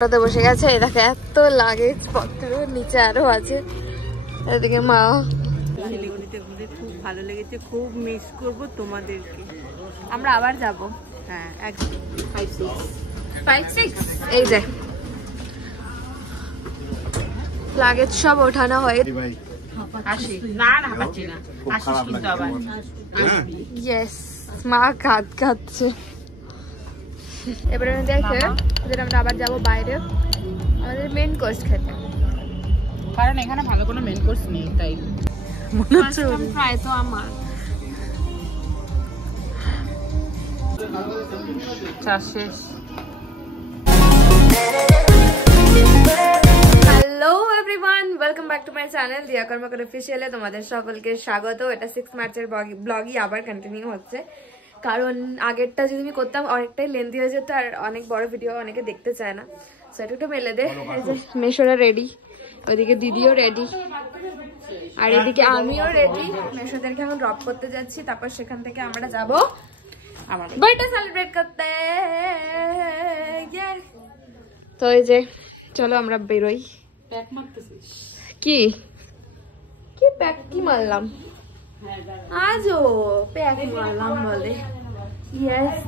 বসে গেছে, এই দেখো এত লাগেজ পত্র নিচে আরো আছে। এদিকে মা শিলিগুড়িতে ঘুরে খুব ভালো লেগেছে, খুব মিস করব তোমাদেরকে। আমরা আবার যাব। হ্যাঁ, 5-6 এই যে লাগেজ সব ওঠানো হয়। ইয়েস, মা খাচ্ছে। এবারে দেখে আমরা আবার যাবো বাইরে আমাদের মেন কোর্স খেতে, কারণ এখানে ভালো কোনো মেন কোর্স নেই, তাই মনে হচ্ছে ট্রাই তো আমার। শেষ। Hello everyone, welcome back to my channel দিয়া কর্মকার অফিসিয়ালে তোমাদের সকলকে স্বাগত। এটা 6 মার্চের ব্লগই আবার কন্টিনিউ হচ্ছে, কারণ আগেরটা যদি আমি করতাম অনেকটাই লেন্থি হয়ে যেত আর অনেক বড় ভিডিও অনেকে দেখতে চায় না। সো এটা একটু মেলে দে। এই যে মেশোরা রেডি, ওইদিকে দিদিও রেডি, আর এদিকে আমিও রেডি। মেশোদেরকে এখন ড্রপ করতে যাচ্ছি, তারপর সেখান থেকে আমরা যাবো আমার বার্থডে সেলিব্রেট করতে। তো এই যে চলো আমরা বেরোই। কি কি প্যাক কি মারলাম আজও, প্যাক মারলাম বলে। ইয়েস,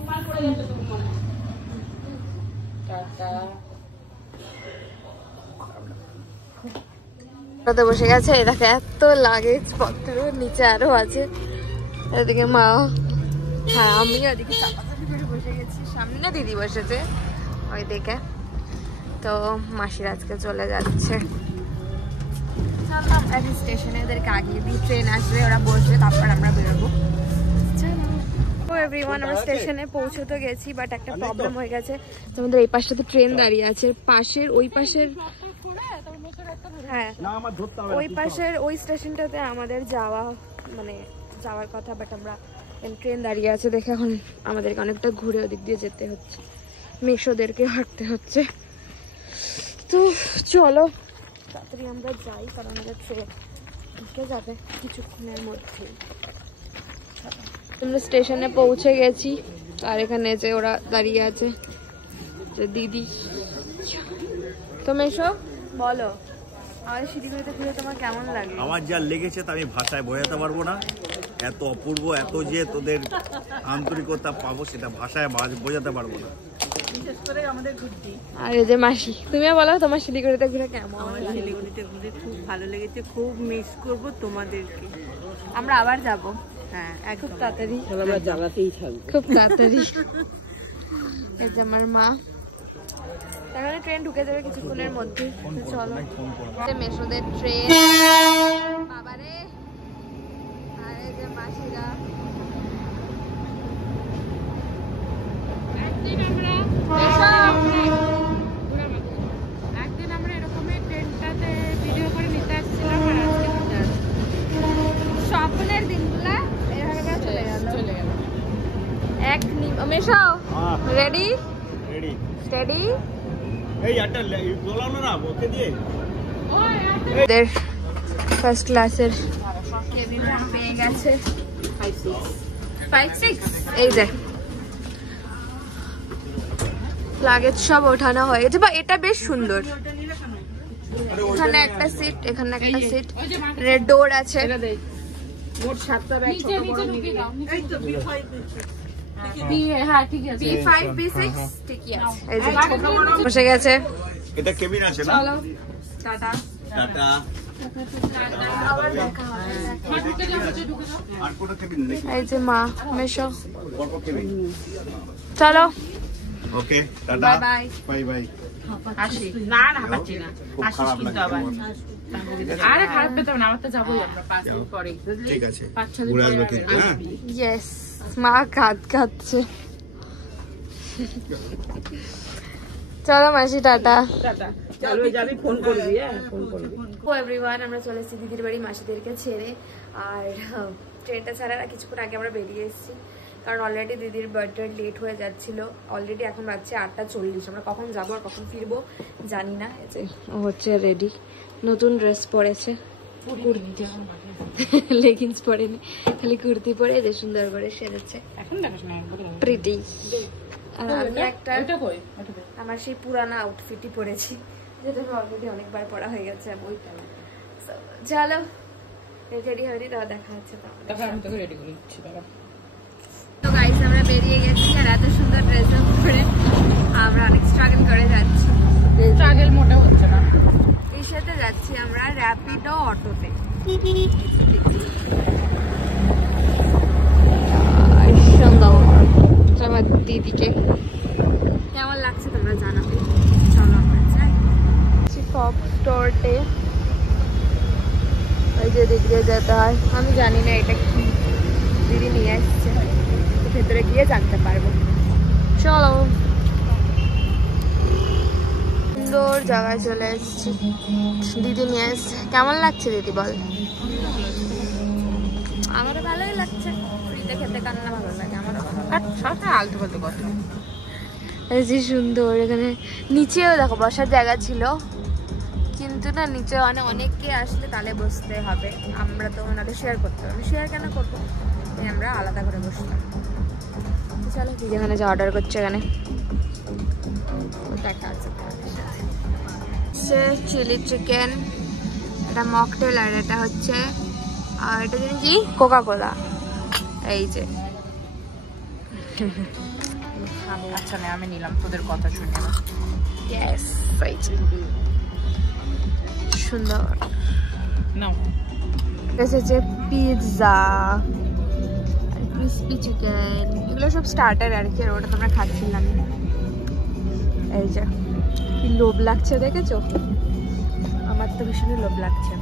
বসে গেছে, এই দেখো এত লাগেজ পত্র নিচে আরো আছে। এদিকে মা, হ্যাঁ আমিও এদিকে চাপাচাপি করে বসে গেছি। সামনে না দিদি বসেছে ওই দিকে। তো মাসির আজকে চলে যাচ্ছে, স্টেশনে এদেরকে আগিয়ে দিই, ট্রেন আসবে, ওরা বসবে, তারপর আমরা বেরোবো। এভরিওয়ান, আমরা স্টেশনে পৌঁছতে গেছি, বাট একটা প্রবলেম হয়ে গেছে। তোমাদের এই পাশটাতে ট্রেন দাঁড়িয়ে আছে, পাশের ওই পাশের, হ্যাঁ ওই পাশের ওই স্টেশনটাতে আমাদের যাওয়া মানে যাওয়ার কথা, বাট আমরা ট্রেন দাঁড়িয়ে আছে দেখে এখন আমাদেরকে অনেকটা ঘুরে ওদিক দিয়ে যেতে হচ্ছে, মেশোদেরকে হাঁটতে হচ্ছে। তো চলো তাড়াতাড়ি আমরা যাই, কারণ আমাদের ট্রেন ঢুকে যাবে কিছুক্ষণের মধ্যে। আমরা স্টেশনে পৌঁছে গেছি, আর এখানে যে ওরা দাঁড়িয়ে আছে যে দিদি। তো মেশো বলো, আমাদের শিলিগুড়িতে ঘুরে তোমার কেমন লাগে? আমার যা লেগেছে তা আমি ভাষায় বোঝাতে পারবো না। এত অপূর্ব, এত যে তোদের আন্তরিকতা পাবো সেটা ভাষায় বোঝাতে পারবো না। বিশেষ করে আমাদের ঘুরতে। আর এই যে মাসি, তুমিও বলো তোমার শিলিগুড়িতে ঘুরে কেমন? আমার শিলিগুড়িতে ঘুরে খুব ভালো লেগেছে, খুব মিস করব তোমাদেরকে। আমরা আবার যাব। হ্যাঁ, খুব তাড়াতাড়ি, আমরা জায়গাতেই থাকবো খুব তাড়াতাড়ি। এই যে আমার মা, তাহলে ট্রেন ঢুকে যাবে কিছুক্ষণের মধ্যে। চলো, মেশোদের ট্রেন বাবারে, আর এই যে মাসিরা। একদিন আমরা এরকমই ট্রেনটাতে ভিডিও করে নিতে আসছিলাম, আর আজকে ঘুরতে আসছি। স্বপ্নের দিনগুলা এভাবে চলে গেল। এক মেশো রেডি রেডি স্টেডি। এই একটা গোলানো না বলতে দিয়ে ওদের ফার্স্ট ক্লাসের কেবিন পেয়ে গেছে 5-6 এই যে লাগেজ সব ওঠানো হয়ে গেছে। বা এটা বেশ সুন্দর, এখানে একটা সিট, এখানে একটা সিট, রেড ডোর আছে। মোট 7টা ব্যাগ B5 B6 ঠিকই আছে। এই যে বসে গেছে, এটা কেবিন আছে না? চলো টাটা টাটা। আর কোন কেবিন নেই? এই যে মা মেশো, বড় কেবিন। চলো ওকে tata, bye bye bye bye. আসি না না পাচ্ছি না, খুব আসিস খারাপ কিন্তু লাগছে আবার। আরে খারাপ পেতাম না, আমার তো যাবোই আমরা 5 দিন পরে। ঠিক আছে, 5-6 দিন ঘুরে পরে আসবো কিন্তু। হ্যাঁ ইয়েস, মা খাচ্ছে। চলো মাসি টাটা। টাটা, চলো যাবি, ফোন করবি। হ্যাঁ, ফোন করবি। ও এভরিওয়ান, আমরা চলে এসেছি দিদির বাড়ি মাসিদেরকে ছেড়ে। আর ট্রেনটা ছাড়ার কিছুক্ষণ আগে আমরা বেরিয়ে এসেছি, কারণ অলরেডি দিদির বার্থডে লেট হয়ে যাচ্ছিল। অলরেডি এখন বাজছে 8:40। আমরা কখন যাবো আর কখন ফিরবো জানি না। এই যে ও হচ্ছে রেডি, নতুন ড্রেস পরেছে, লেগিংস পরেনি, খালি কুর্তি পরে যে সুন্দর করে সেরেছে, এখন দেখাস না, প্রিটি। আর আমি একটা আমার সেই পুরানো আউটফিটই পরেছি, যেটা অলরেডি অনেকবার পরা হয়ে গেছে বইটা। চলো রেডি হয়নি, তাও দেখা হচ্ছে। তো গাইস আমরা বেরিয়ে গেছি, আর এত সুন্দর ড্রেস পরে আমরা অনেক স্ট্রাগল করে যাচ্ছি। স্ট্রাগল মোটা হচ্ছে না। এই সাথে যাচ্ছি আমরা র্যাপিডো অটোতে। আমার দিদিকে কেমন লাগছে তোমরা জানাবে। চলো আমরা যাই ফক স্টোরতে। ওই যে দিক দিয়ে যেতে হয়, আমি জানি না এটা কি, দিদি নিয়ে আসছে, ভেতরে গিয়ে জানতে পারবো। চলো, সুন্দর জায়গায় চলে এসেছি, দিদি নিয়ে এসছে। কেমন লাগছে দিদি বল? আমারও ভালোই লাগছে, ফ্রিতে খেতে কান্না ভালো লাগে আমারও। আলতু ফালতু কথা। এই যে সুন্দর, এখানে নিচেও দেখো বসার জায়গা ছিল, কিন্তু না নিচে অনেকে আসলে তাহলে বসতে হবে, আমরা তো ওনাদের শেয়ার করতে হবে। শেয়ার কেন করবো, আমরা আলাদা করে বসলাম। চলো দিদি এখানে যা অর্ডার করছে, এখানে দেখা আছে চিলি চিকেন, এটা মকটেল, আর এটা হচ্ছে আর এটা জানি কি কোকা কোলা। এই যে আচ্ছা না, আমি নিলাম তোদের কথা শুনে। ইয়েস, সুন্দর। নাও, এসেছে পিৎজা, ক্রিসপি চিকেন, এগুলো সব স্টার্টার আর কি, আর ওটা তোমরা খাচ্ছিলাম। এই যে কি লোভ লাগছে দেখেছো, আমার তো ভীষণই লোভ লাগছে।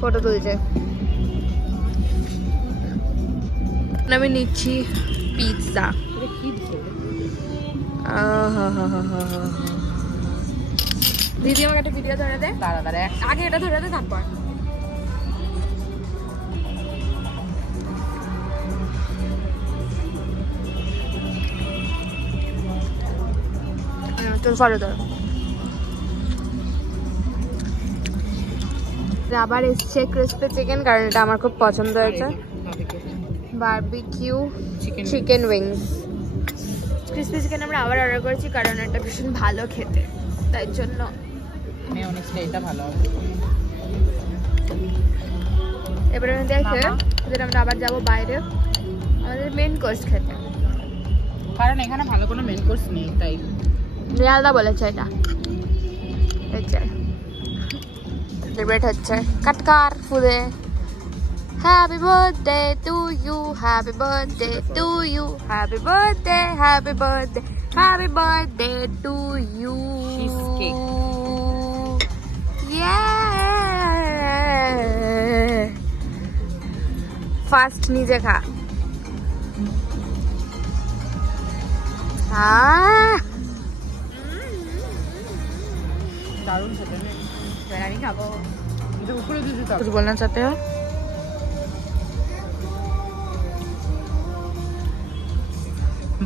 ফটো তুলছে, আমি নিচ্ছি পিৎজা। দিদি আমাকে একটা ভিডিও ধরে দে। দাঁড়া দাঁড়া, আগে এটা ধরে দে, তারপর তোর ফটো ধর। আবার এসছে ক্রিসপি চিকেন, কারণ এটা আমার খুব পছন্দ হয়েছে। Barbecue chicken wings, crispy chicken আমরা আবার অর্ডার করেছি, কারণ এটা ভীষণ ভালো খেতে, তাই জন্য। এটা ভালো হবে। এবারে আমি দেখে আমরা আবার যাবো বাইরে আমাদের মেন কোর্স খেতে, কারণ এখানে ভালো কোনো মেন কোর্স নেই, তাই রিয়ালদা বলেছে এটা। সেলিব্রেট হচ্ছে কাটকার ফুদে। Happy birthday to you, happy birthday to you, happy birthday, happy birthday, happy birthday to you. First নিজে খা। দারুণ খেতে। এবার আমি খাবো। উপরে দিদি তো কিছু বলনা চাতে हो?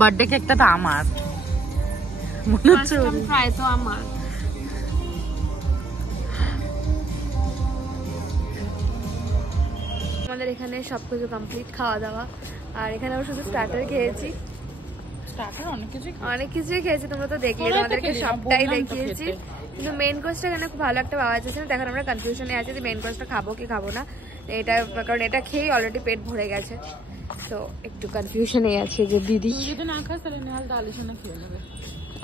বার্থডে কেকটা তো আমার মনে হচ্ছে, প্রায় তো আমার। আমাদের এখানে সবকিছু কমপ্লিট, খাওয়া দাওয়া, আর এখানে আমরা শুধু স্টার্টার খেয়েছি। স্টার্টার অনেক কিছুই খেয়েছি, তোমরা তো দেখলে, তোমাদেরকে সবটাই দেখিয়েছি। কিন্তু মেন কোর্সটা এখানে খুব ভালো একটা পাওয়া যাচ্ছে না, এখন আমরা কনফিউশনে আছি যে মেন কোর্সটা খাবো কি খাবো না। এটা কারণ এটা খেয়েই অলরেডি পেট ভরে গেছে, তো একটু কনফিউশনে আছে যে দিদি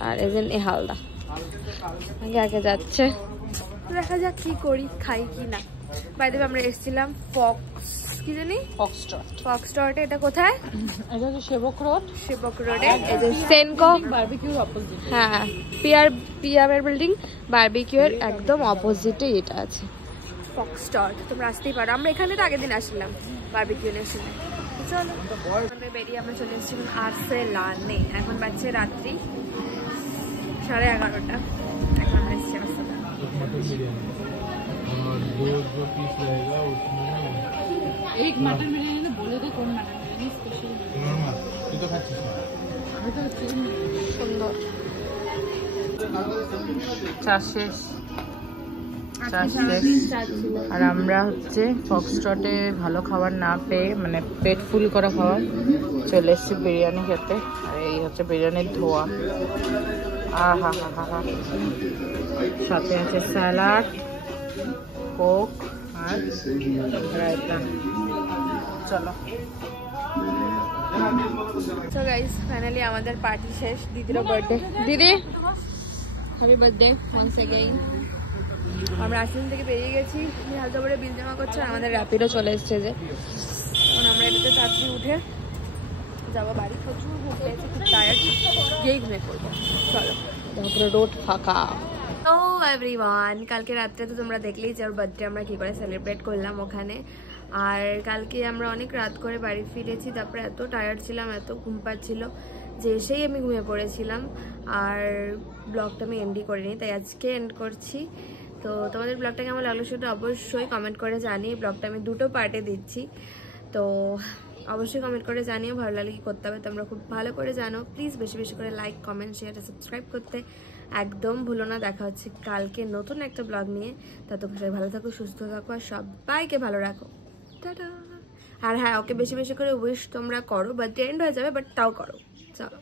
আর এজন এ হালদা আগে আগে যাচ্ছে। দেখা যাক কি করি, খাই কি না। বাইরে আমরা এসেছিলাম ফক্স, কি জানি ফক্সট্রটে। এটা কোথায়? এটা হচ্ছে সেবক রোডে, এই যে সেনকো বারবিকিউর অপোজিট। হ্যাঁ, পিয়ার বিল্ডিং বারবিকিউ এর একদম অপোজিটে এটা আছে ফক্সট্রট। তোমরা আসতেই পারো, আমরা এখানে তো আগের দিন আসলাম বারবিকিউ নেশনে। চলো আমরা বেরিয়ে আমরা চলে এসেছি আর্সেলানে। এখন বাজছে রাত্রি 11:30। এখন আমরা এসেছি আর্সেলানে। एक मटन बिरयानी तो बोले थे कौन मटन बिरयानी स्पेशल नॉर्मल तू तो खाচ্ছিস না আমি তো চিকেন সুন্দর চা শেষ আর আমরা হচ্ছে ফক্সট্রটে ভালো খাবার না পেয়ে মানে পেট ফুল করা খাবার চলে এসেছি বিরিয়ানি খেতে। আর এই হচ্ছে বিরিয়ানির ধোয়া, আহা হা হা হা। সাথে আছে স্যালাড, কোক আর রায়তা। চলো সো গাইস ফাইনালি আমাদের পার্টি শেষ। দিদিরও বার্থডে। দিদি হ্যাপি বার্থডে ওয়ান্স अगेन। আমরা আশ্রম থেকে বেরিয়ে গেছি, হালকা করে বিল জমা করছে। আমাদের র্যাপিডও চলে এসছে যে, এখন আমরা এটাতে তাড়াতাড়ি উঠে যাবো বাড়ি। প্রচুর ঘুম পেয়েছে, খুব টায়ার্ড, গিয়েই ঘুমিয়ে পড়বো। চলো, তারপরে রোড ফাঁকা। তো এভরিওয়ান, কালকে রাত্রে তো তোমরা দেখলেই যে ওর বার্থডে আমরা কী করে সেলিব্রেট করলাম ওখানে। আর কালকে আমরা অনেক রাত করে বাড়ি ফিরেছি, তারপরে এত টায়ার্ড ছিলাম, এত ঘুম পাচ্ছিল যে এসেই আমি ঘুমিয়ে পড়েছিলাম। আর ব্লগটা আমি এন্ডই করিনি, তাই আজকে এন্ড করছি। তো তোমাদের ব্লগটা কেমন লাগলো সেটা অবশ্যই কমেন্ট করে জানিয়ে। ব্লগটা আমি দুটো পার্টে দিচ্ছি, তো অবশ্যই কমেন্ট করে জানিও ভালো লাগলে কি করতে হবে তোমরা খুব ভালো করে জানো। প্লিজ বেশি বেশি করে লাইক, কমেন্ট, শেয়ার, সাবস্ক্রাইব করতে একদম ভুলো না। দেখা হচ্ছে কালকে নতুন একটা ব্লগ নিয়ে। ততক্ষণ সবাই ভালো থাকো, সুস্থ থাকো আর সবাইকে ভালো রাখো। টাটা। আর হ্যাঁ, ওকে বেশি বেশি করে উইশ তোমরা করো, বাট এন্ড হয়ে যাবে, বাট তাও করো। চলো।